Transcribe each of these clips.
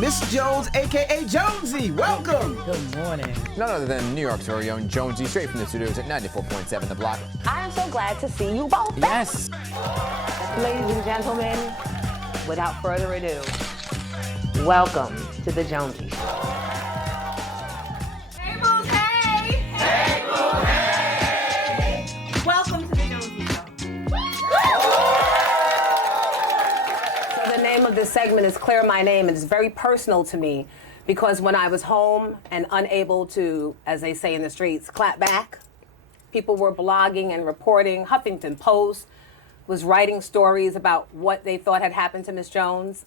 Miss Jones, a.k.a. Jonesy. Welcome. Good morning. None other than New York's very own Jonesy, straight from the studios at 94.7 The Block. I am so glad to see you both. Yes. Ladies and gentlemen, without further ado, welcome to the Jonesy Show. Hey, Boo, hey! Hey, Boo, hey! Welcome to the Jonesy Show. So the name of this segment is Clear My Name, and it's very personal to me because when I was home and unable to, as they say in the streets, clap back, people were blogging and reporting. Huffington Post was writing stories about what they thought had happened to Miss Jones,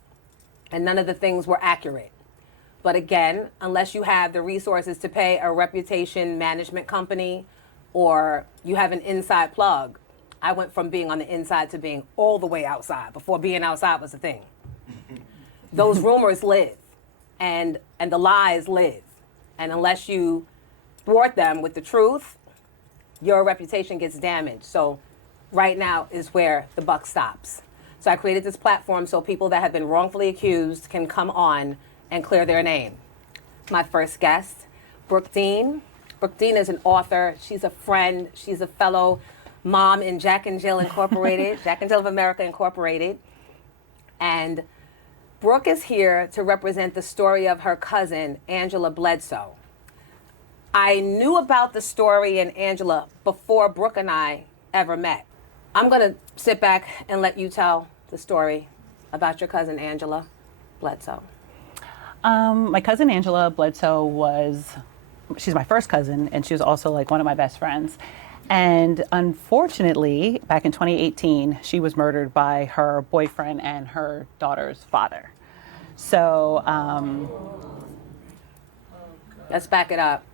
and none of the things were accurate. But again, unless you have the resources to pay a reputation management company or you have an inside plug, I went from being on the inside to being all the way outside before being outside was a thing. Those rumors live and the lies live. And unless you thwart them with the truth, your reputation gets damaged. So right now is where the buck stops. So I created this platform so people that have been wrongfully accused can come on and clear their name. My first guest, Brooke Dean. Brooke Dean is an author. She's a friend. She's a fellow mom in Jack and Jill Incorporated, Jack and Jill of America Incorporated. And Brooke is here to represent the story of her cousin, Angela Bledsoe. I knew about the story and Angela before Brooke and I ever met. I'm gonna sit back and let you tell the story about your cousin, Angela Bledsoe. My cousin Angela Bledsoe she's my first cousin, and she was also like one of my best friends. And unfortunately, back in 2018, she was murdered by her boyfriend and her daughter's father. So, let's back it up.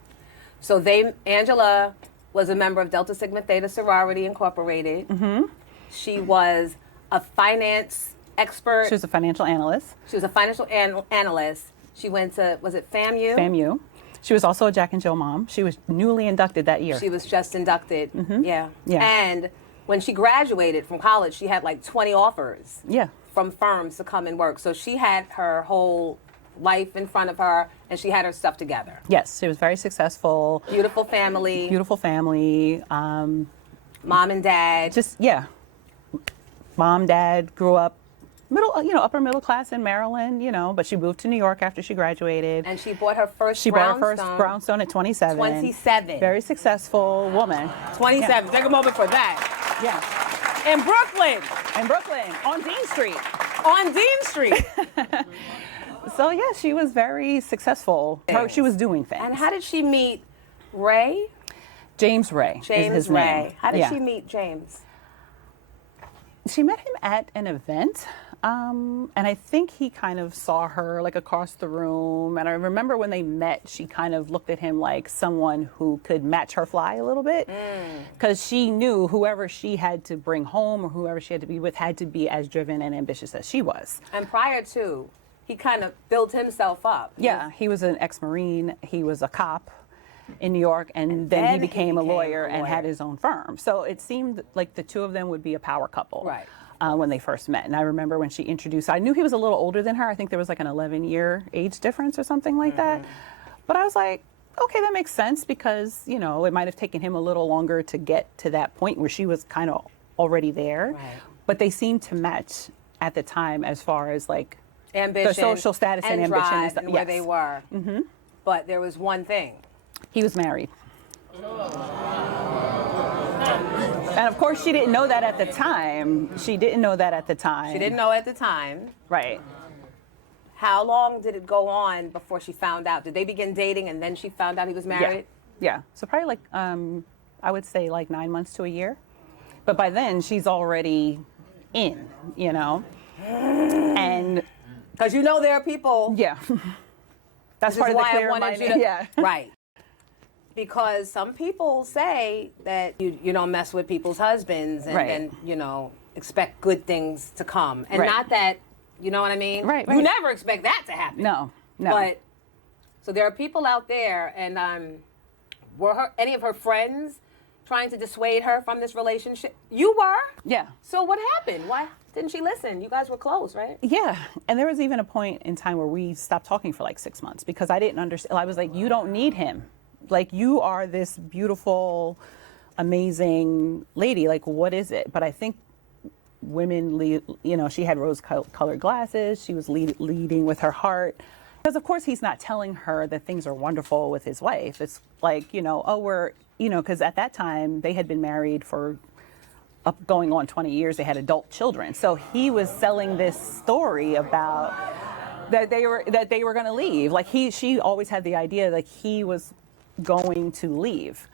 So Angela was a member of Delta Sigma Theta Sorority Incorporated. Mm-hmm. She was a finance expert. She was a financial analyst. She was a financial analyst. She went to, was it FAMU? FAMU. She was also a Jack and Jill mom. She was newly inducted that year. She was just inducted. Mm-hmm. Yeah. Yeah. And when she graduated from college, she had like 20 offers. Yeah. From firms to come and work. So she had her whole life in front of her, and she had her stuff together. Yes, she was very successful. Beautiful family. Beautiful family. Mom and dad. Mom, dad grew up upper middle class in Maryland, but she moved to New York after she graduated. And she bought her first brownstone at 27. 27. Very successful woman. 27. Yeah. Take a moment for that. Yeah. In Brooklyn. On Dean Street. On Dean Street. So yeah, she was very successful. She was doing things. And how did she meet Ray? James Ray. James is his Ray. name. How did she meet James? She met him at an event. And I think he kind of saw her like across the room. And I remember when they met, she kind of looked at him like someone who could match her fly a little bit. Because she knew whoever she had to bring home or whoever she had to be with had to be as driven and ambitious as she was. And prior to, he kind of built himself up. Yeah, he was an ex-Marine. He was a cop in New York, and then he became a lawyer and had his own firm. So it seemed like the two of them would be a power couple. Right. When they first met. And I remember when she introduced, I knew he was a little older than her. I think there was like an 11-year age difference or something like that. But I was like, okay, that makes sense because, it might have taken him a little longer to get to that point where she was kind of already there. Right. But they seemed to match at the time as far as like ambition, the social status and ambition and stuff. And where they were. Mm-hmm. But there was one thing. He was married. And of course, she didn't know that at the time. She didn't know at the time. Right. How long did it go on before she found out? Did they begin dating and then she found out he was married? Yeah. So probably like, I would say like 9 months to a year. But by then, she's already in, And because there are people. Yeah. That's part of the clear minded. Yeah. Right. Because some people say that you don't mess with people's husbands and expect good things to come. And not that, you know what I mean? Right. You never expect that to happen. No. But, so there are people out there, and were any of her friends trying to dissuade her from this relationship? You were? Yeah. So what happened? Why? didn't she listen? You guys were close, right? Yeah, and there was even a point in time where we stopped talking for like 6 months because I didn't understand. I was like, you don't need him. Like, you are this beautiful, amazing lady. Like, what is it? But I think women, she had rose-colored glasses. She was leading with her heart. Because, of course, he's not telling her that things are wonderful with his wife. It's like, because at that time, they had been married for going on 20 years. They had adult children. So he was selling this story about that they were going to leave. Like, she always had the idea like he was going to leave.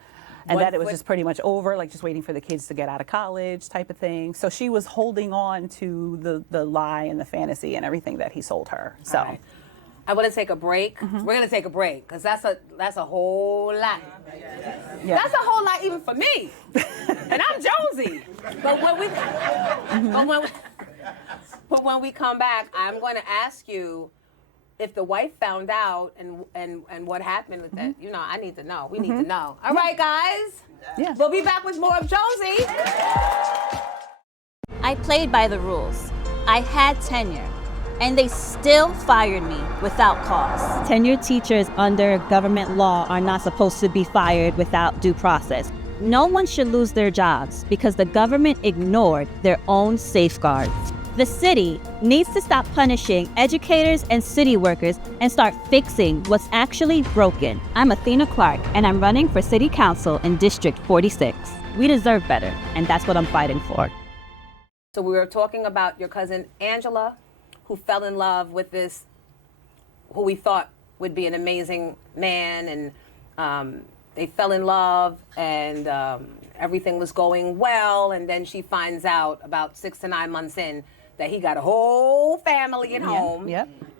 And that it was just pretty much over, like just waiting for the kids to get out of college type of thing. So she was holding on to the lie and the fantasy and everything that he sold her. So right. I want to take a break. Mm-hmm. We're going to take a break because that's a whole lot. Yeah. That's a whole lot even for me. And I'm Jonesy. But when we come back, I'm going to ask you if the wife found out and what happened with that. I need to know. We need to know. All right, guys. Yeah. We'll be back with more of Jonesy. I played by the rules. I had tenure, and they still fired me without cause. Tenured teachers under government law are not supposed to be fired without due process. No one should lose their jobs because the government ignored their own safeguards. The city needs to stop punishing educators and city workers and start fixing what's actually broken. I'm Athena Clark, and I'm running for City Council in District 46. We deserve better, and that's what I'm fighting for. So we were talking about your cousin Angela, who fell in love with this, who we thought would be an amazing man, and they fell in love, and everything was going well, and then she finds out about 6 to 9 months in that he got a whole family at home,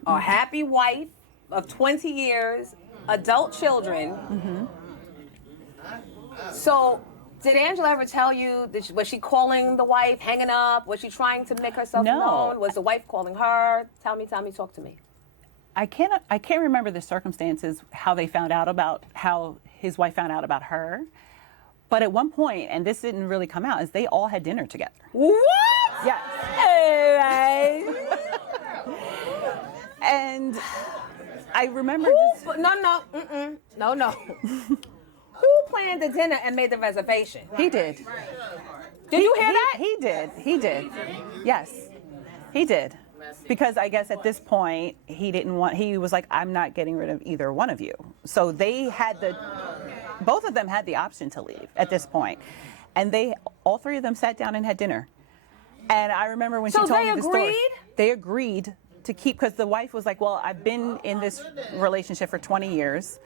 a happy wife of 20 years, adult children. So did Angela ever tell you, was she calling the wife, hanging up? Was she trying to make herself known? Was the wife calling her? Tell me, talk to me. I can't remember the circumstances, how his wife found out about her. But at one point, and this didn't really come out, is they all had dinner together. What? Yes. And I remember No. Who planned the dinner and made the reservation? He did. Did you hear that? He did. Yes, he did. Because I guess at this point, he was like, I'm not getting rid of either one of you. So both of them had the option to leave at this point. And all three of them sat down and had dinner. And I remember when she told me the story. They agreed to keep, because the wife was like, well, I've been in this relationship for 20 years.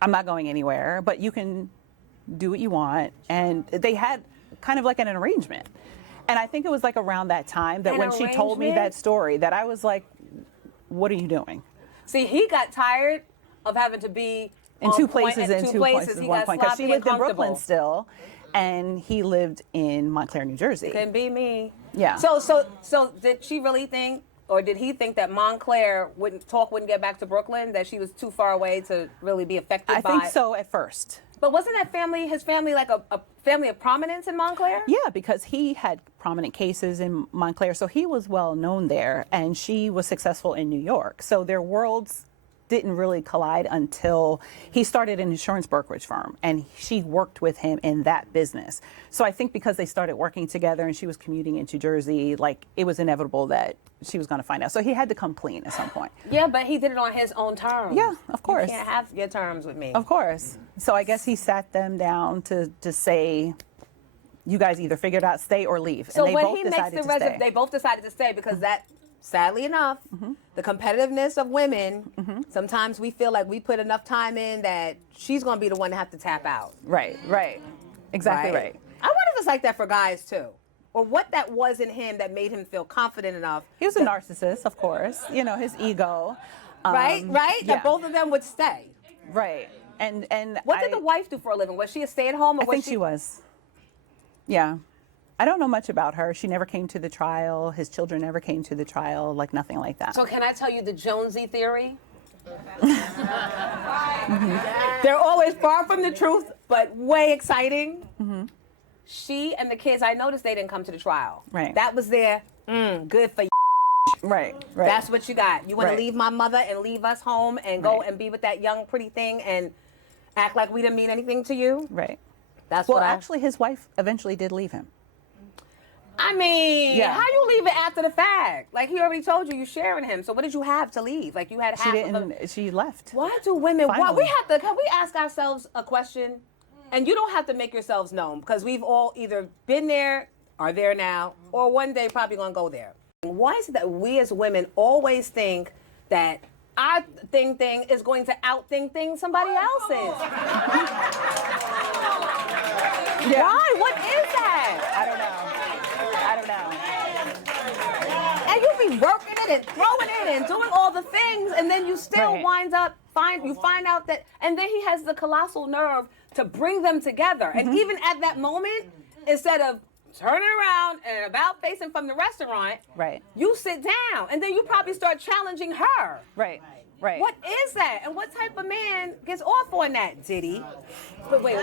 I'm not going anywhere, but you can do what you want. And they had kind of like an arrangement. And I think it was like around that time that when she told me that story, that I was like, what are you doing? See, he got tired of having to be in two places at one point, because she lived in Brooklyn still, and he lived in Montclair, New Jersey. Can be me. Yeah. So did she really think, or did he think that Montclair wouldn't get back to Brooklyn, that she was too far away to really be affected by? I think so at first. But wasn't his family like a family of prominence in Montclair? Yeah, because he had prominent cases in Montclair, so he was well known there, and she was successful in New York. So their worlds didn't really collide until he started an insurance brokerage firm, and she worked with him in that business. So I think because they started working together and she was commuting into Jersey, like, it was inevitable that she was going to find out. So he had to come clean at some point. Yeah, but he did it on his own terms. Yeah, of course. You can't have your terms with me. Of course. So I guess he sat them down to say, you guys either figured out stay or leave. So and when he makes they both decided to stay, because that, sadly enough, the competitiveness of women, sometimes we feel like we put enough time in that she's going to be the one to have to tap out. Right. Exactly right. I wonder if it's like that for guys too, or what that was in him that made him feel confident enough. He was a narcissist, of course, his ego. Right? That both of them would stay. Right. And what did the wife do for a living? Was she a stay-at-home? I think she was. Yeah. I don't know much about her. She never came to the trial. His children never came to the trial, like nothing like that. So can I tell you the Jonesy theory? They're always far from the truth, but way exciting. she and the kids, I noticed they didn't come to the trial. Right. That was their good for you. Right. That's what you got. You want Right. to leave my mother and leave us home and go and be with that young pretty thing and act like we didn't mean anything to you? Right. That's Well, what actually, his wife eventually did leave him. I mean, Yeah. how you leave it after the fact? Like, he already told you sharing him. So what did you have to leave? Like, you had She half of didn't. them. She left. Why do women, why, Finally. can we ask ourselves a question? And you don't have to make yourselves known because we've all either been there, are there now, or one day probably gonna go there. Why is it that we as women always think that our thing is going to out-thing somebody else's? Why? What is that? I don't know. And you be working it and throwing it and doing all the things, and then you still Right. find out that, and then he has the colossal nerve to bring them together. And even at that moment, instead of turning around and about facing from the restaurant, Right. you sit down, and then you probably start challenging her. Right. Right. What is that? And what type of man gets off on that, Diddy? But wait.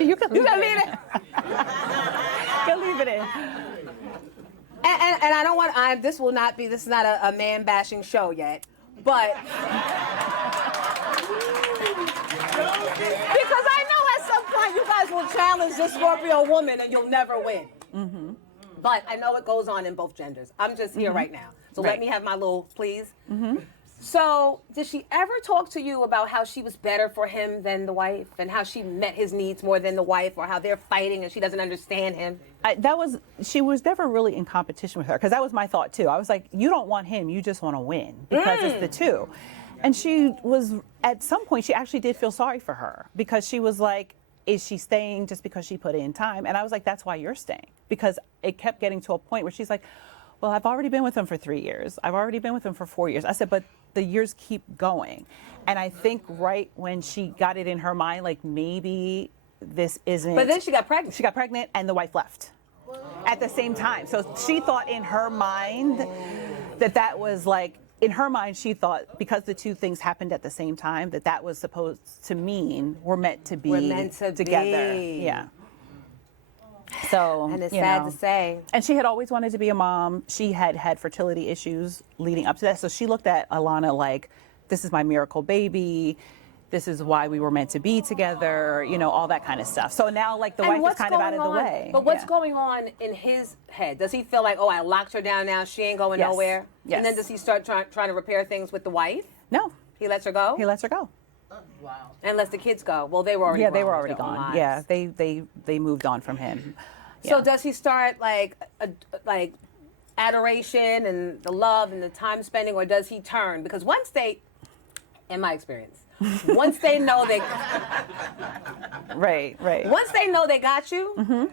You can leave gotta it leave in. it. You can leave it in. And I don't want, this is not a man bashing show yet, but because I know at some point you guys will challenge this Scorpio woman and you'll never win. Mm-hmm. But I know it goes on in both genders. I'm just here right now. So let me have my little please. Mm-hmm. So did she ever talk to you about how she was better for him than the wife and how she met his needs more than the wife or how they're fighting and she doesn't understand him? She was never really in competition with her because that was my thought too. I was like, you don't want him, you just want to win because it's the two. And she was, at some point, she actually did feel sorry for her because she was like, is she staying just because she put in time? And I was like, that's why you're staying. Because it kept getting to a point where she's like, well, I've already been with him for 3 years. I've already been with him for 4 years. I said, but the years keep going. And I think right when she got it in her mind, like maybe this isn't. But then she got pregnant. She got pregnant and the wife left at the same time. So she thought in her mind that was like, in her mind, she thought because the two things happened at the same time, that was supposed to mean we're meant to be together. Yeah. So, and it's sad to say. And she had always wanted to be a mom. She had had fertility issues leading up to that. So she looked at Alana like, this is my miracle baby. This is why we were meant to be together, all that kind of stuff. So now, like, the wife is kind of out of the way. But what's going on in his head? Does he feel like, oh, I locked her down now, she ain't going nowhere? Yes. And then does he start trying to repair things with the wife? No. He lets her go? He lets her go. Wow. And lets the kids go. Well, they were already gone. Yeah, they were already with their own gone. lives. Yeah, they moved on from him. So does he start like adoration and the love and the time spending, or does he turn? Because once they, in my experience, once they know they, right. Once they know they got you,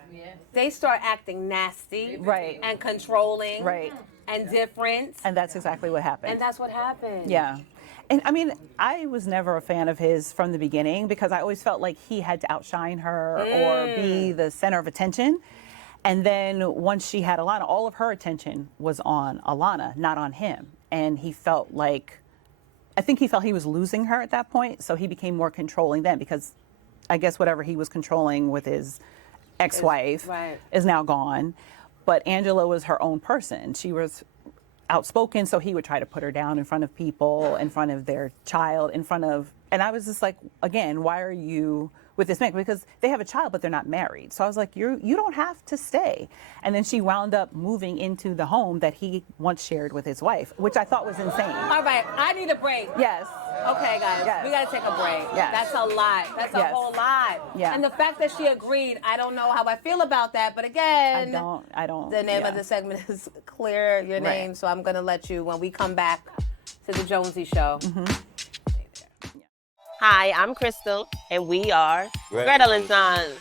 they start acting nasty, right, and controlling, right, and different. And that's exactly what happened. And that's what happened. Yeah. And I mean, I was never a fan of his from the beginning because I always felt like he had to outshine her or be the center of attention. And then once she had Alana, all of her attention was on Alana, not on him. And he felt like, I think he felt he was losing her at that point. So he became more controlling then because I guess whatever he was controlling with his ex-wife is now gone. But Angela was her own person. She was outspoken, so he would try to put her down in front of people, in front of their child, and I was just like, again, why are you with this man? Because they have a child, but they're not married. So I was like, you don't have to stay. And then she wound up moving into the home that he once shared with his wife, which I thought was insane. All right, I need a break. Yes. Okay, guys, we gotta take a break. Yes. That's a lot. That's a whole lot. Yeah. And the fact that she agreed, I don't know how I feel about that. But again, I don't. The name of the segment is Clear Your Name, so I'm gonna let you, when we come back to the Jonesy Show. Hi, I'm Crystal, and we are Gretel and Sons,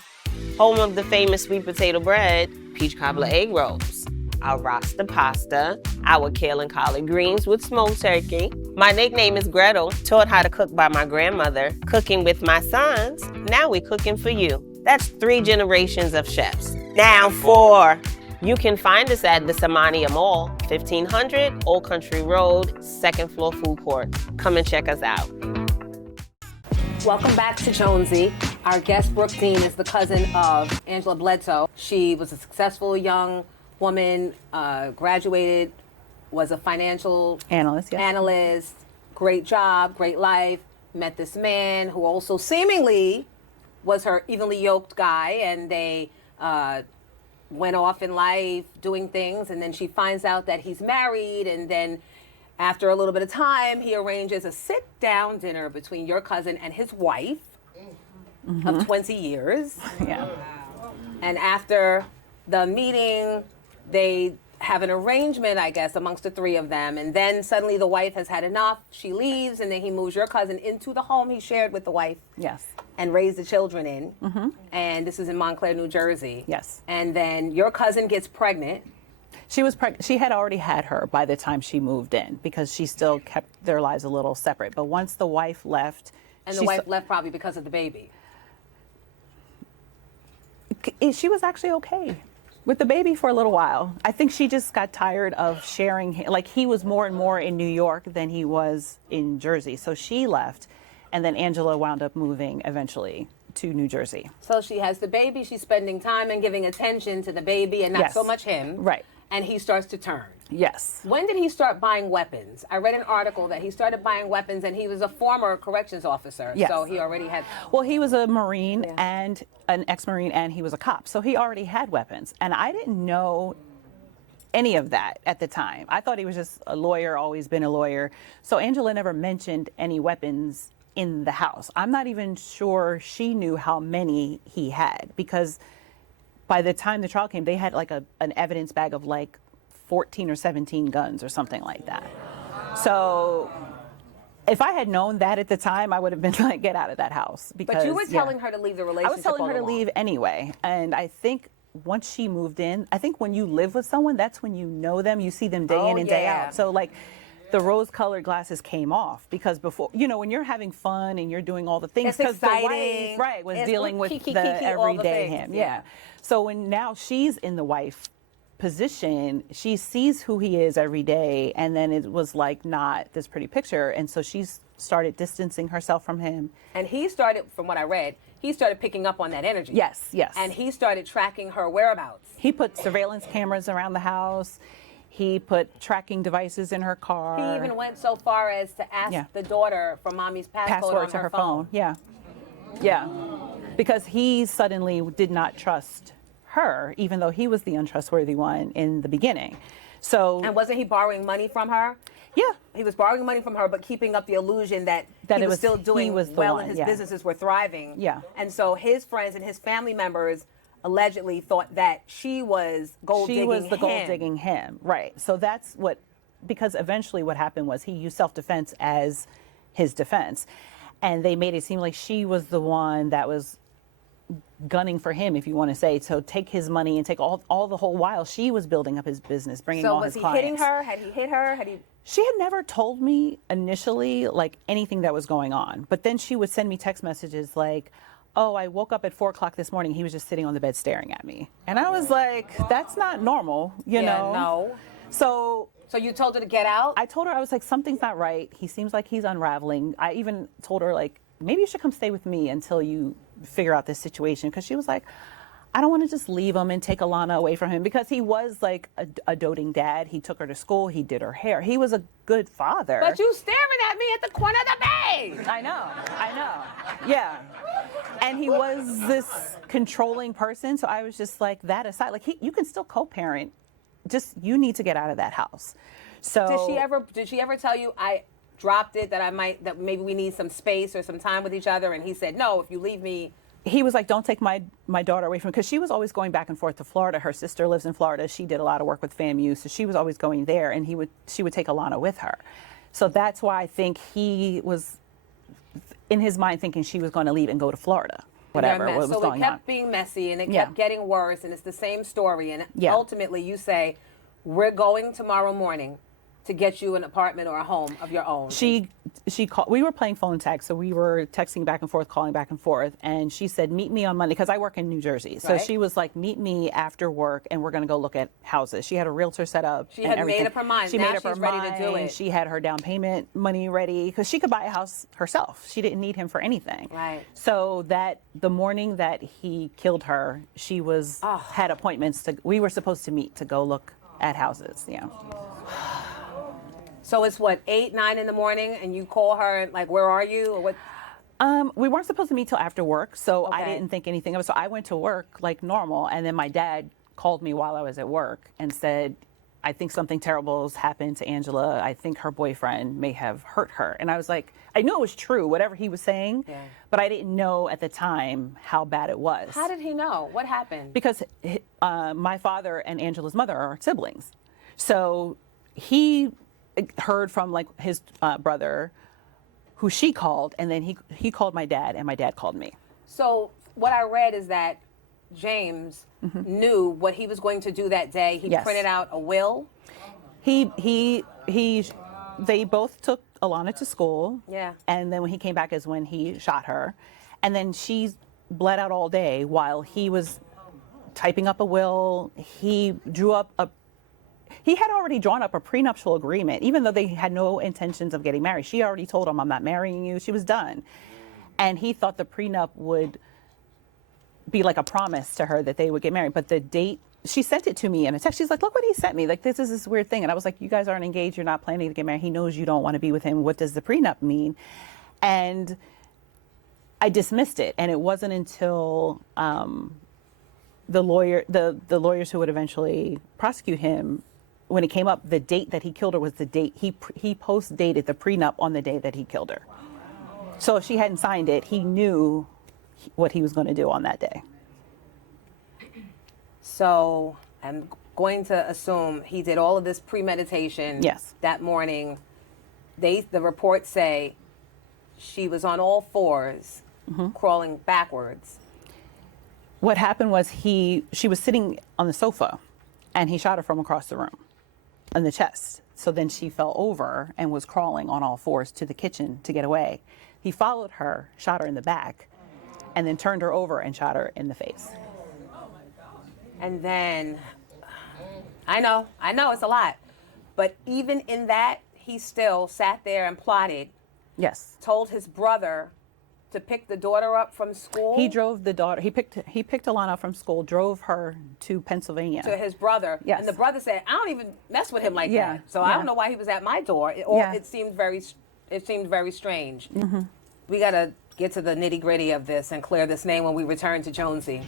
home of the famous sweet potato bread, peach cobbler egg rolls, our Rasta pasta, our kale and collard greens with smoked turkey. My nickname is Gretel, taught how to cook by my grandmother, cooking with my sons. Now we're cooking for you. That's 3 generations of chefs. Now 4. You can find us at the Samania Mall, 1500 Old Country Road, 2nd floor food court. Come and check us out. Welcome back to Jonesy. Our guest, Brooke Dean, is the cousin of Angela Bledsoe. She was a successful young woman, graduated, was a financial Analyst, yes. analyst, great job, great life, met this man who also seemingly was her evenly yoked guy, and they went off in life doing things, and then she finds out that he's married, and then after a little bit of time, he arranges a sit-down dinner between your cousin and his wife of 20 years. Yeah. And after the meeting, they have an arrangement, I guess, amongst the three of them. And then suddenly the wife has had enough. She leaves, and then he moves your cousin into the home he shared with the wife. Yes. And raised the children in. And this is in Montclair, New Jersey. Yes. And then your cousin gets pregnant. She was pregnant. She had already had her by the time she moved in because she still kept their lives a little separate. But once the wife left, And the wife left probably because of the baby. She was actually okay with the baby for a little while. I think she just got tired of sharing. Like, he was more and more in New York than he was in Jersey. So she left, and then Angela wound up moving eventually to New Jersey. So she has the baby. She's spending time and giving attention to the baby and not Yes. so much him. Right. And he starts to turn. Yes. When did he start buying weapons? I read an article that he started buying weapons, and he was a former corrections officer. Yes. So he already had. Well, he was a Marine and an ex-Marine, and he was a cop. So he already had weapons. And I didn't know any of that at the time. I thought he was just a lawyer, always been a lawyer. So Angela never mentioned any weapons in the house. I'm not even sure she knew how many he had, because by the time the trial came, they had like an evidence bag of like 14 or 17 guns or something like that. So if I had known that at the time, I would have been like, get out of that house. Because, But you were telling her to leave the relationship. I was telling her to leave anyway. And I think once she moved in, I think when you live with someone, that's when you know them. You see them day in and day out. So like the rose-colored glasses came off, because before, you know, when you're having fun and you're doing all the things, because the wife, right, was dealing with the everyday him. Yeah. So when now she's in the wife position, she sees who he is every day, and then it was like not this pretty picture, and so she's started distancing herself from him. And he started, from what I read, he started picking up on that energy. Yes, yes. And he started tracking her whereabouts. He put surveillance cameras around the house. He put tracking devices in her car. He even went so far as to ask the daughter for mommy's password to on her phone. Yeah. Yeah. Because he suddenly did not trust her, even though he was the untrustworthy one in the beginning. So. And wasn't he borrowing money from her? Yeah. He was borrowing money from her, but keeping up the illusion that he was still doing well and his businesses were thriving. Yeah. And so his friends and his family members allegedly thought that she was gold digging him. She was the gold digging him, right. So that's what, because eventually what happened was he used self-defense as his defense. And they made it seem like she was the one that was gunning for him, if you want to say, so take his money and take all the whole while she was building up his business, bringing all his clients. So was he hitting her? Had he hit her? She had never told me initially like anything that was going on, but then she would send me text messages like, oh, I woke up at 4 o'clock this morning. He was just sitting on the bed staring at me. And I was like, that's not normal, you know? No. So you told her to get out? I told her, I was like, something's not right. He seems like he's unraveling. I even told her, like, maybe you should come stay with me until you figure out this situation. Because she was like, I don't want to just leave him and take Alana away from him, because he was like a doting dad. He took her to school. He did her hair. He was a good father. But you staring at me at the corner of the bed. I know. Yeah. And he was this controlling person. So I was just like, that aside, like you can still co-parent. Just, you need to get out of that house. So did she ever tell you, I dropped it, that maybe we need some space or some time with each other? And he said, no, if you leave me. He was like, don't take my daughter away from me, because she was always going back and forth to Florida. Her sister lives in Florida. She did a lot of work with FAMU, so she was always going there, and she would take Alana with her. So that's why I think he was, in his mind, thinking she was going to leave and go to Florida, whatever what was going on. So it kept being messy, and it kept getting worse, and it's the same story. And ultimately you say, we're going tomorrow morning to get you an apartment or a home of your own? She called. We were playing phone tag, so we were texting back and forth, calling back and forth. And she said, "Meet me on Monday," because I work in New Jersey. So Right. she was like, "Meet me after work, and we're going to go look at houses." She had a realtor set up. She and had everything. made up her mind. She Now made up she's her ready mind. to do it. She had her down payment money ready because she could buy a house herself. She didn't need him for anything. Right. So that the morning that he killed her, she was had appointments to. We were supposed to meet to go look at houses. Yeah. So it's what, 8, 9 in the morning, and you call her and like, where are you, or what? We weren't supposed to meet till after work, so I Okay. didn't think anything of it. So I went to work like normal, and then my dad called me while I was at work and said, "I think something terrible has happened to Angela. I think her boyfriend may have hurt her." And I was like, I knew it was true, whatever he was saying, but I didn't know at the time how bad it was. How did he know? What happened? Because my father and Angela's mother are siblings, so he heard from like his brother, who she called, and then he called my dad, and my dad called me. So what I read is that James knew what he was going to do that day. He Yes. printed out a will. They both took Alana to school. Yeah. And then when he came back is when he shot her. And then she bled out all day while he was typing up a will. He had already drawn up a prenuptial agreement, even though they had no intentions of getting married. She already told him, "I'm not marrying you." She was done. And he thought the prenup would be like a promise to her that they would get married. But the date, she sent it to me in a text. She's like, "Look what he sent me. Like, this is this weird thing." And I was like, "You guys aren't engaged. You're not planning to get married. He knows you don't want to be with him. What does the prenup mean?" And I dismissed it. And it wasn't until the lawyers who would eventually prosecute him, when it came up, the date that he killed her was the date he post-dated the prenup on the day that he killed her. So if she hadn't signed it, he knew what he was going to do on that day. So I'm going to assume he did all of this premeditation. Yes. That morning. The reports say she was on all fours, crawling backwards. What happened was she was sitting on the sofa, and he shot her from across the room in the chest. So then she fell over and was crawling on all fours to the kitchen to get away. He followed her, shot her in the back, and then turned her over and shot her in the face. And then, I know it's a lot, but even in that, he still sat there and plotted. Yes. Told his brother to pick the daughter up from school. He drove the daughter. He picked Alana up from school, drove her to Pennsylvania. To his brother. Yes. And the brother said, "I don't even mess with him like Yeah, that." So I yeah. don't know why he was at my door. Yeah. It seemed very strange. We got to get to the nitty-gritty of this and clear this name when we return to Jonesy.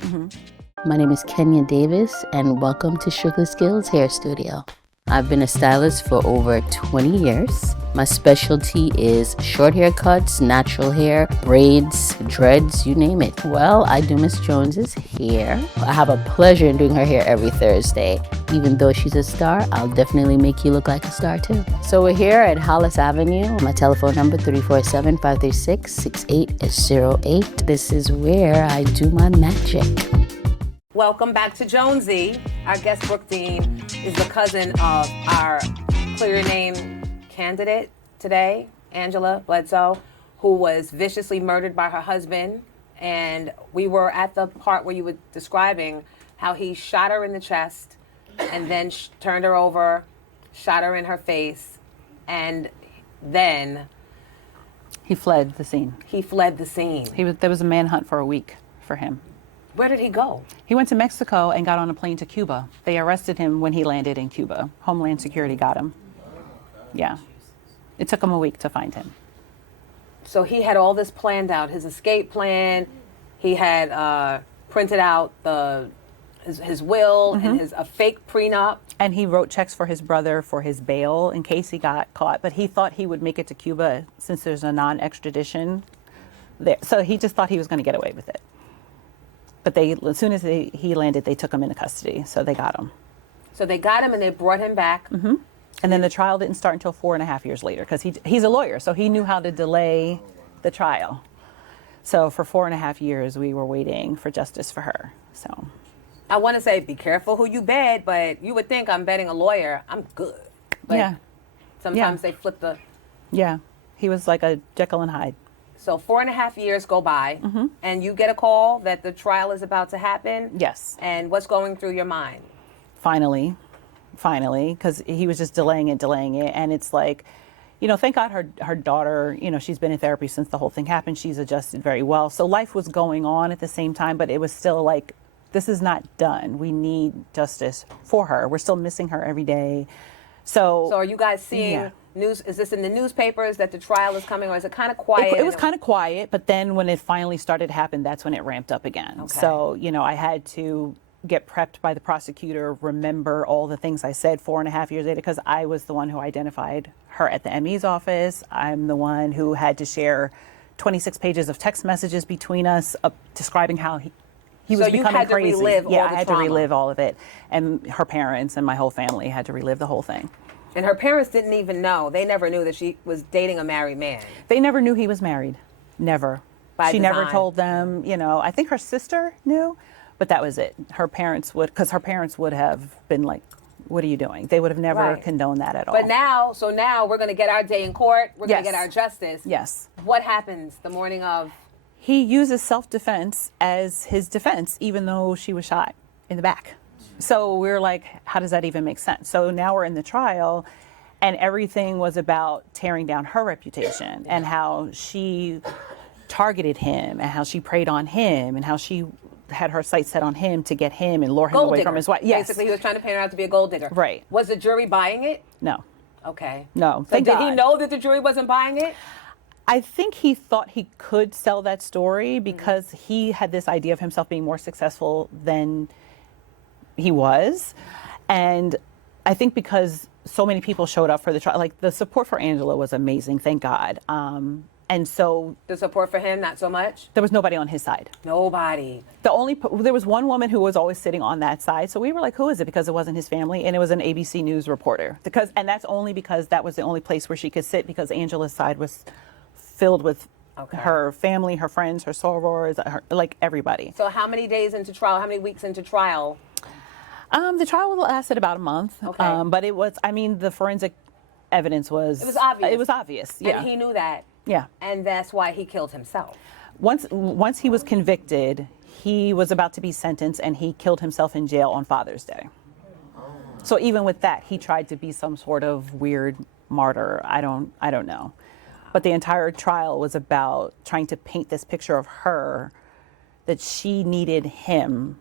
My name is Kenya Davis, and welcome to Strictly Skills Hair Studio. I've been a stylist for over 20 years. My specialty is short haircuts, natural hair, braids, dreads, you name it. Well, I do Miss Jones's hair. I have a pleasure in doing her hair every Thursday. Even though she's a star, I'll definitely make you look like a star too. So we're here at Hollis Avenue. My telephone number 347-536-6808. This is where I do my magic. Welcome back to Jonesy. Our guest, Brooke Dean, is the cousin of our clear name candidate today, Angela Bledsoe, who was viciously murdered by her husband. And we were at the part where you were describing how he shot her in the chest and then turned her over, shot her in her face, and then He fled the scene. he fled the scene. There was a manhunt for a week for him. Where did he go? He went to Mexico and got on a plane to Cuba. They arrested him when he landed in Cuba. Homeland Security got him. Yeah. It took him a week to find him. So he had all this planned out, his escape plan. He had printed out his will and a fake prenup. And he wrote checks for his brother for his bail in case he got caught. But he thought he would make it to Cuba since there's a non-extradition there. So he just thought he was going to get away with it. But as soon as he landed, they took him into custody. So they got him. So they got him and they brought him back. And then the trial didn't start until 4.5 years later because he's a lawyer. So he knew how to delay the trial. So for 4.5 years, we were waiting for justice for her. So I want to say, be careful who you bet, but you would think I'm betting a lawyer. I'm good. But yeah. Sometimes they flip the... Yeah, he was like a Jekyll and Hyde. So 4.5 years go by, and you get a call that the trial is about to happen? Yes. And what's going through your mind? Finally, because he was just delaying it. And it's like, thank God her daughter, she's been in therapy since the whole thing happened. She's adjusted very well. So life was going on at the same time, but it was still like, this is not done. We need justice for her. We're still missing her every day. So are you guys seeing news? Is this in the newspapers that the trial is coming, or is it kind of quiet? It was kind of quiet, but then when it finally started to happen, that's when it ramped up again. Okay. So, I had to get prepped by the prosecutor, remember all the things I said 4.5 years later, because I was the one who identified her at the ME's office. I'm the one who had to share 26 pages of text messages between us describing how he was becoming crazy. So you had to relive all the I had trauma. to relive all of it. And her parents and my whole family had to relive the whole thing. And her parents didn't even know. They never knew that she was dating a married man. They never knew he was married. Never. She never told them, I think her sister knew, but that was it. Her parents would have been like, what are you doing? They would have never condoned that at all. But now we're going to get our day in court. We're going to get our justice. Yes. What happens the morning of? He uses self-defense as his defense, even though she was shot in the back. So we're like, how does that even make sense? So now we're in the trial, and everything was about tearing down her reputation and how she targeted him and how she preyed on him and how she had her sights set on him to get him and lure him away from his wife. Yes. Basically, he was trying to paint her out to be a gold digger. Right. Was the jury buying it? No. Okay. No. So did he know that the jury wasn't buying it? I think he thought he could sell that story because he had this idea of himself being more successful than he was. And I think because so many people showed up for the trial, like the support for Angela was amazing, thank God. And so the support for him, not so much? There was nobody on his side. Nobody. There was one woman who was always sitting on that side. So we were like, who is it? Because it wasn't his family. And it was an ABC News reporter. And that's only because that was the only place where she could sit because Angela's side was filled with her family, her friends, her sorors, like everybody. So how many days into trial? How many weeks into trial? The trial lasted about a month. Okay. But it was, the forensic evidence was... It was obvious. It was obvious, yeah. And he knew that. Yeah. And that's why he killed himself. Once he was convicted, he was about to be sentenced and he killed himself in jail on Father's Day. So even with that, he tried to be some sort of weird martyr. I don't know. But the entire trial was about trying to paint this picture of her, that she needed him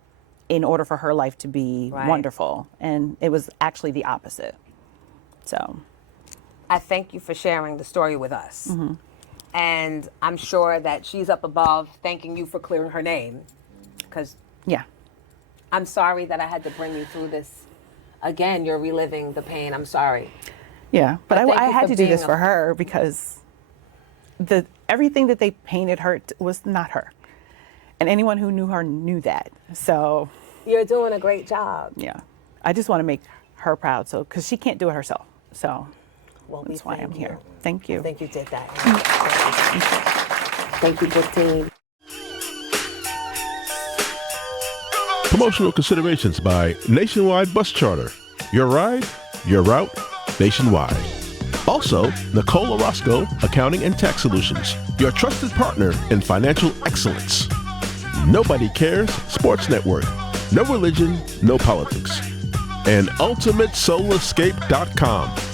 in order for her life to be wonderful. And it was actually the opposite. So I thank you for sharing the story with us. Mm-hmm. And I'm sure that she's up above thanking you for clearing her name. Because I'm sorry that I had to bring you through this. Again, you're reliving the pain. I'm sorry. Yeah, but I had to do this for her because everything that they painted her was not her. And anyone who knew her knew that. So you're doing a great job. Yeah. I just want to make her proud, because she can't do it herself. So that's why I'm here. Thank you. I think you did that. Thank you, book team. Promotional considerations by Nationwide Bus Charter. Your ride, your route, nationwide. Also, Nicole Orozco, Accounting and Tax Solutions, your trusted partner in financial excellence. Nobody Cares Sports Network. No religion, no politics. And UltimateSoulEscape.com.